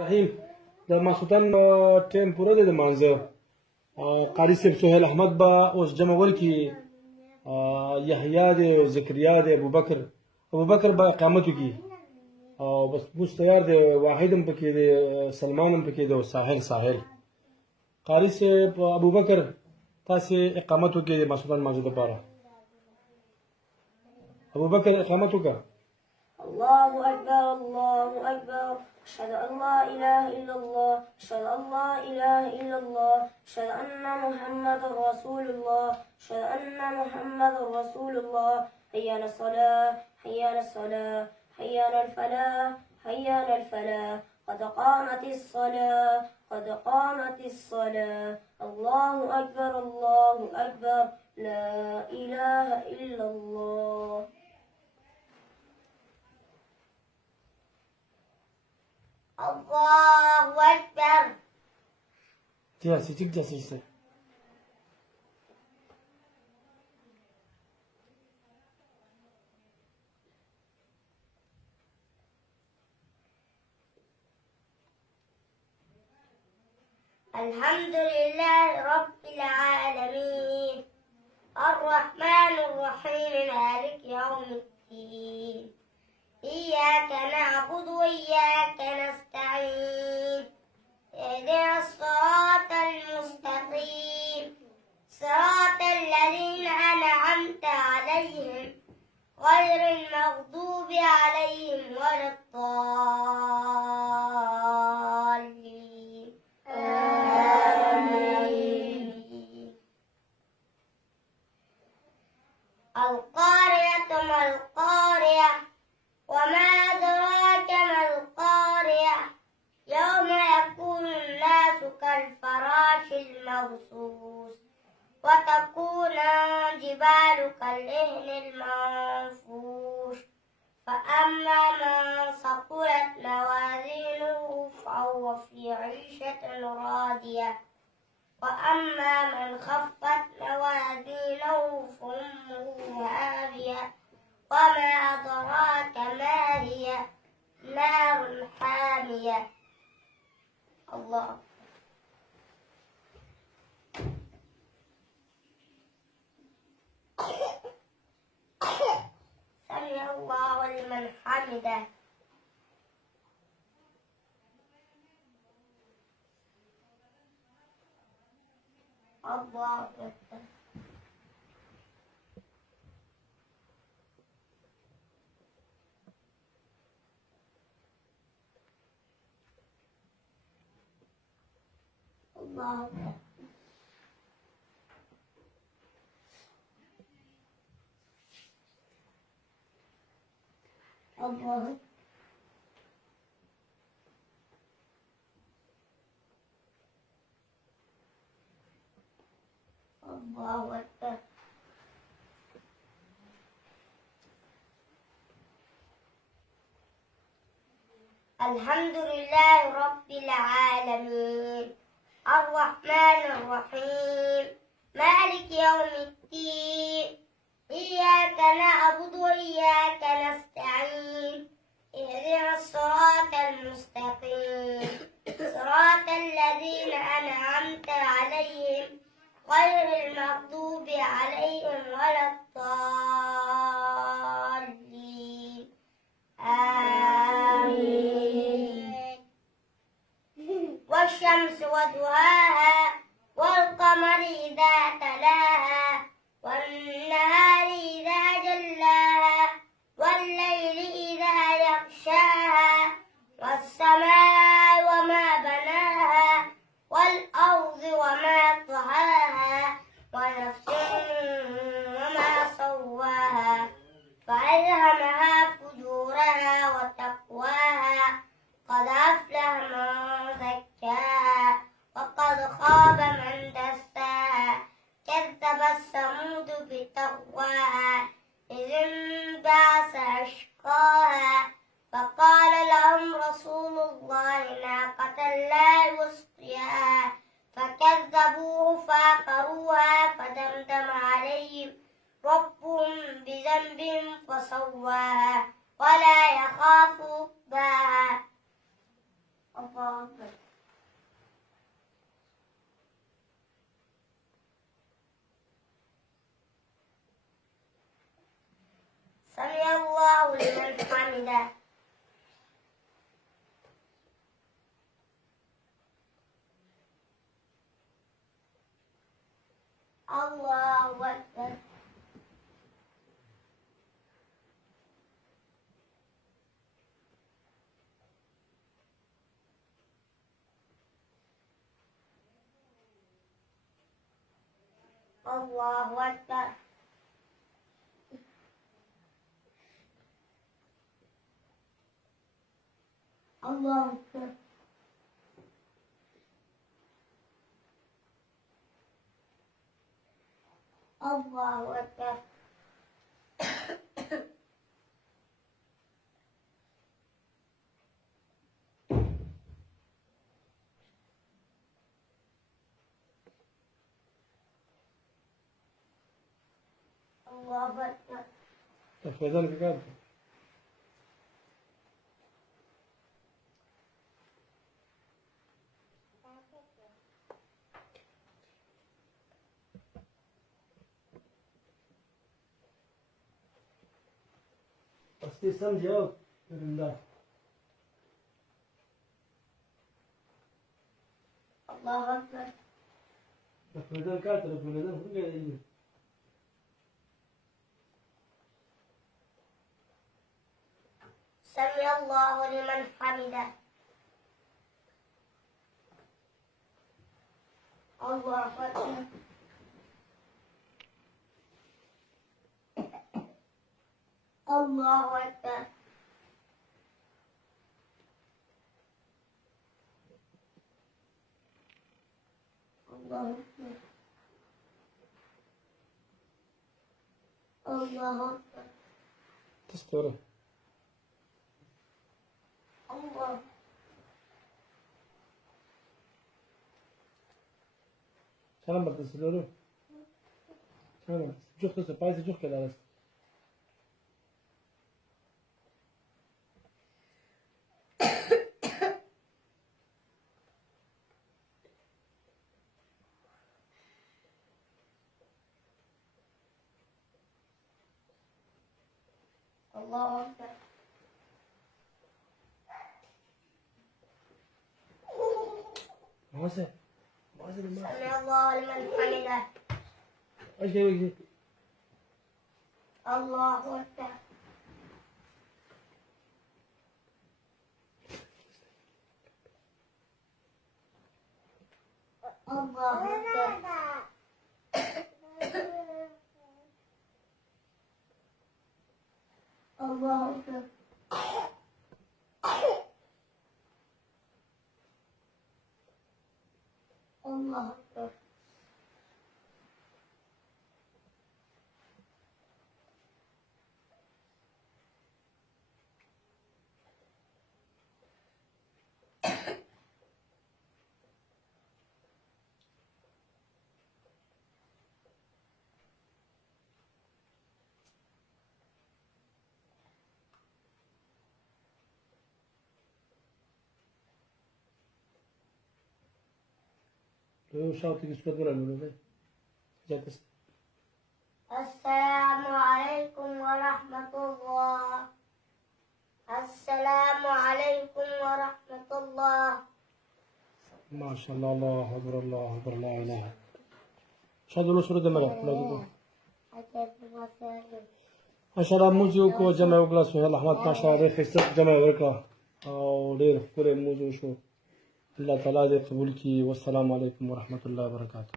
رحیم د ماسوتن ټیم پوره دی د مانځه قاري صاحب سهیل احمد به اوس جمع ورکړي یحیی دی زکریا دی ابوبکر به اقامت وکړي او بس موږ تیار دی واحد هم پکې دی سلمان هم پکې دی او ساحل قاري صاحب ابوبکر تاسې اقامت وکړئ د ماسوتن مانځه دپاره ابوبکر اقامت وکړه الله أكبر الله أكبر أشهد أن لا إله إلا الله أشهد أن لا إله إلا الله أشهد أن محمد رسول الله أشهد أن محمد رسول الله حي على الصلاة حي على الصلاة حي على الفلاح حي على الفلاح قد قامت الصلاة قد قامت الصلاة الله أكبر الله أكبر لا إله إلا الله الله أكبر. جالسة جالسة. الحمد لله رب العالمين الرحمن الرحيم مالك يوم الدين إياك نعبد وإياك نستعين اهدنا الصراط المستقيم صراط الذين أنعمت عليهم غير المغضوب عليهم ولا الضالين آمين. القارية ما القارية وما أدراك ما القارية يوم يكون الناس كالفراش المبثوث وتكون الجبال كالعهن المنفوش فأما من ثقلت موازينه فهو في عيشة راضية وأما من خفت موازينه فأمه هاوية وما أدراك ما هي نار حامية. الله سمع الله لمن حمده. الله أكبر. الله أكبر. الله الله أكبر. الحمد لله رب العالمين الرحمن الرحيم مالك يوم الدين إياك نعبد وإياك نستعين اهدنا الصراط المستقيم صراط الذين أنعمت عليهم غير المغضوب عليهم ولا الضالين آمين. والشمس وضحاها والقمر إذا تلاها والنهار إذا جلاها والليل إذا يغشاها والسماء وما بناها والأرض وما طحاها ونفس وما سواها فألهمها فجورها وتقواها قد أفلح من زكاها وقد خاب من دساها كذبت ثمود بتقواها إذ انبعث أشقاها فقال لهم رسول الله ناقة الله وسقياها فكذبوه فعقروها فدمدم عليهم ربهم بذنبهم فسواها ولا يخاف عقباها الله أكبر. سمع الله لمن حمده. الله أكبر. الله أكبر. الله أكبر. الله أكبر. الله أكبر. تفضل بجد. اصلي سمجھو رندا. الله أكبر. تفضل كاتر تفضل هو جاي. سمع الله لمن حمده. الله أكبر. الله أكبر. الله أكبر. الله أكبر. تستوره. الله. سلام بتسلورو. سلام. جوخ تسا بايز جوخ كده على. الله أكبر. ماسة. سمع الله لمن حمده. ايش جاي؟ الله أكبر. الله أكبر. الله أكبر. الله أكبر. لو شاطر يسكت ولا ولا جالس. السلام عليكم ورحمة الله. السلام عليكم ورحمة الله. ما شاء الله. الله أكبر الله أكبر لا إله. شهادة له سورة دمرة لا تدو. ما شاء الله موزيو كو جمع وكلا سهل أحمد ما شاء الله خيستك جمع وركا أو لير كل موزيو شو الله تعالى قبول كي. والسلام عليكم ورحمة الله وبركاته.